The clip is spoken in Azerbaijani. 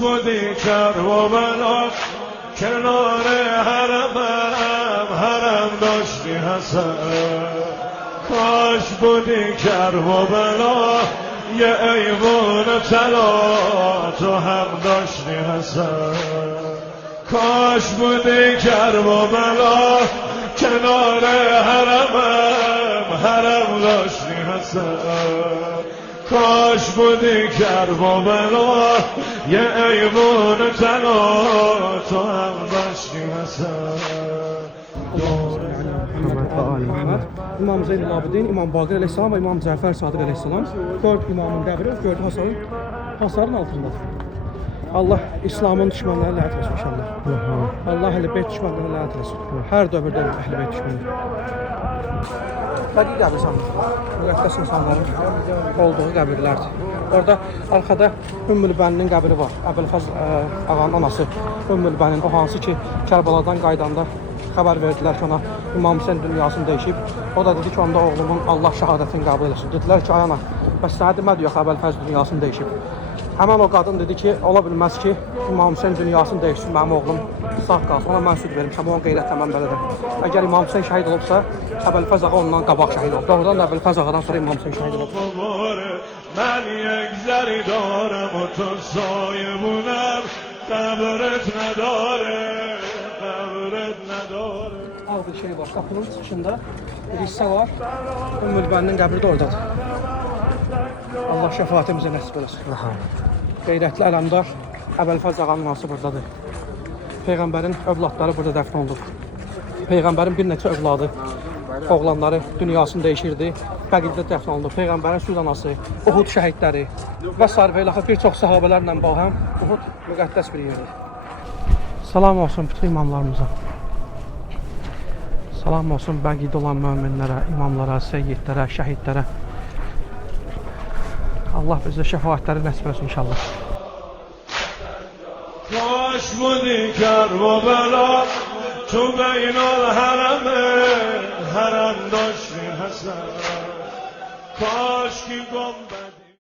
بودی کربلا کنار حرمم حرم داشتی حسن کاش بودی کربلا یه ایوون طلا تو هم داشتی حسن کاش بودی کربلا کنار حرمم حرم داشتی حسن کاش بودی کربلا یه ایوون طلا تو هم داشتی حسن İmam Zeynel Abidin, İmam Baqir Aleyhisselam ve İmam Cəfər Sadiq Aleyhisselam 4 imamın qəbri 4 hasarın altındadır. Allah İslamın düşmanları lənət eləsin inşallah. Allah Əhl-i-Beyt düşmanları lənət eləsin. Hər dövrdə Əhl-i-Beyt düşmanı. Bədii qəbirstanlıqlar, müqəddəs insanların olduğu qəbirlərdir. Orada arxada Ümmülbəninin qəbri var. Əbülfəz ağanın anası Ümmülbənin, o hansı ki Kərbaladan qaydanda xəbər verdilər ki, ona İmam Hüseyn dünyasını dəyişib. O da dedi ki, onda oğlumun Allah şəhadətini qəbul etsin. Dedilər ki, ay ana, bəs sənə demədi yox, Əbülfəz dünyasını dəyişib. Həmən o qadın dedi ki, ola bilməz ki, İmam Hüseyn dünyasını dəyişsin, mənim oğlum sağ qalsın. Ona mən süd vermişəm, onun qeyrətlə mən belədir. Əgər İmam Hüseyn şəhid olubsa, Əbülfəz ağa ondan qabaq şəhid olub. Doğrudan da Əbülfəz ağadan sonra İmam Hüseyn şəhid olub. من یک زری دارم و تو سایبونم قبرت نداره قبرت نداره Ağ bir şey var, qapının çıxışında bir hissə var, Ümmülbəninin qəbri də oradadır. Allah şəfaətimizə nəsib eləsin. Qeyrətli ələmdar Əbülfəz ağanın anası buradadır. Peyğəmbərin övladları burada dəfn olunub. Peyğəmbərin bir neçə övladı, oğlanları dünyasını dəyişirdi. Bəqildə dəfn olundu. Peyğəmbərin süd anası, Uhud şəhidləri və sair və ilaxır bir çox sahabələrlə bağlı Uhud müqəddəs bir yerdir. Salam olsun bütün imamlarımıza. Salam olsun bəqidə olan möminlərə, imamlara, seyyidlərə, şəhidlərə. Allah bizə şəfaətləri nəsib etsin inşallah. کاش بودی کربلا تو بین الحرم حرم داشتی حسن کاش که گم